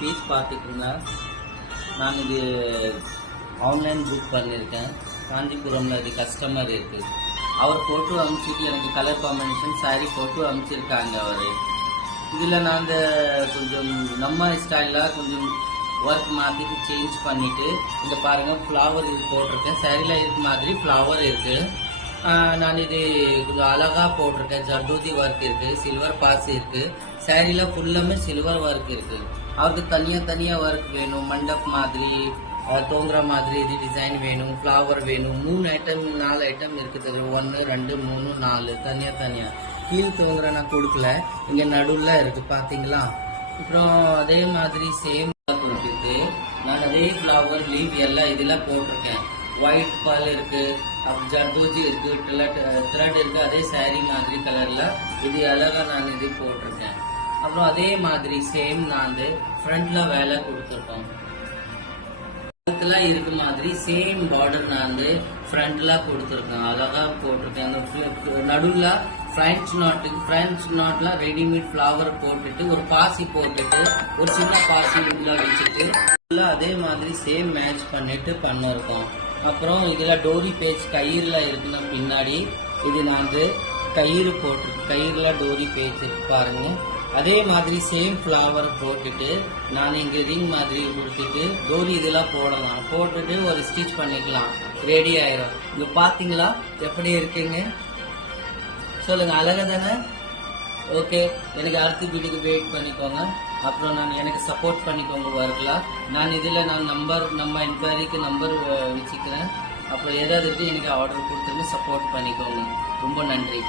Piece பார்த்துக்கிங்கன்னா நான் இது online book பண்ணியிருக்கேன். காஞ்சிபுரமில் இது கஸ்டமர் இருக்குது. அவர் ஃபோட்டோ அனுப்பிச்சிட்டு எனக்கு கலர் காம்பினேஷன் சாரீ ஃபோட்டோ அனுப்பிச்சிருக்காங்க அவர். இதில் நான் அந்த கொஞ்சம் நம்ம ஸ்டைலில் கொஞ்சம் ஒர்க் மாற்றிட்டு சேஞ்ச் பண்ணிவிட்டு இங்கே பாருங்கள் ஃப்ளவர் இது போட்டிருக்கேன். சாரியில் இருக்க மாதிரி ஃப்ளவர் இருக்குது. நான் இது கொஞ்சம் அழகாக போட்டிருக்கேன். ஜர்தோதி ஒர்க் இருக்குது, சில்வர் பாஸ் இருக்குது. சாரியில் ஃபுல்லாமே சில்வர் ஒர்க் இருக்குது. அவருக்கு தனியாக ஒர்க் வேணும், மண்டப் மாதிரி தோங்குற மாதிரி இது டிசைன் வேணும், ஃப்ளவர் வேணும். 3 ஐட்டம் 4 ஐட்டம் இருக்குது. 1 2 3 4 தனியாக கீழ் தோங்குற நான் கொடுக்கல, இங்கே நடுவில் இருக்குது பார்த்தீங்களா. அப்புறம் அதே மாதிரி சேம் கொடுத்துட்டு நான் அதே ஃப்ளவர் லீவ் எல்லாம் இதெல்லாம் போட்டிருக்கேன். ஒயிட் பால் இருக்கு, அப்புறம் ஜர்தோஜி இருக்கு, த்ரெட் இருக்கு. அதே சாரீ மாதிரி கலர்ல இது அழகா நான் இது போட்டிருக்கேன். அப்புறம் அதே மாதிரி சேம் நான் ஃப்ரண்ட்ல வேலை கொடுத்துருக்கோம். இருக்க மாதிரி சேம் பார்டர் நான் ஃப்ரண்ட்ல கொடுத்துருக்கேன். அழகா போட்டிருக்கேன். அந்த நடுவில் ஃப்ரெஞ்ச் நாட்ல ரெடிமேட் ஃப்ளவர் போட்டுட்டு ஒரு பாசி போட்டுட்டு ஒரு சின்ன பாசி இதுல வச்சுட்டு அதே மாதிரி சேம் மேட்ச் பண்ணிட்டு பண்ணிருக்கோம். அப்புறம் இதுல டோரி பேஜ் கயிறுல இருக்குன்னா பின்னாடி இது நான் கயிறு போட்டிருக்கு. கயிறுல டோரி பேஜ் பாருங்க. அதே மாதிரி சேம் ஃப்ளவர் போட்டுட்டு நான் இங்க ரிங் மாதிரி கொடுத்துட்டு டோரி இதெல்லாம் போடலாம். போட்டுட்டு ஒரு ஸ்டிச் பண்ணிக்கலாம், ரெடி ஆயிரும். இங்க பாத்தீங்களா எப்படி இருக்குங்க, சொல்லுங்க, அழகா தானே? ஓகே, எனக்கு அடுத்த வீட்டுக்கு வெயிட் பண்ணிக்கோங்க. அப்புறம் எனக்கு சப்போர்ட் பண்ணிக்கோங்க வரலாம். நான் இதில் நம்ம என்கொயரிக்கு நம்பர் வச்சுக்கிறேன். அப்புறம் ஏதாவது எனக்கு ஆர்டர் கொடுத்துட்டு சப்போர்ட் பண்ணிக்கோங்க. ரொம்ப நன்றி.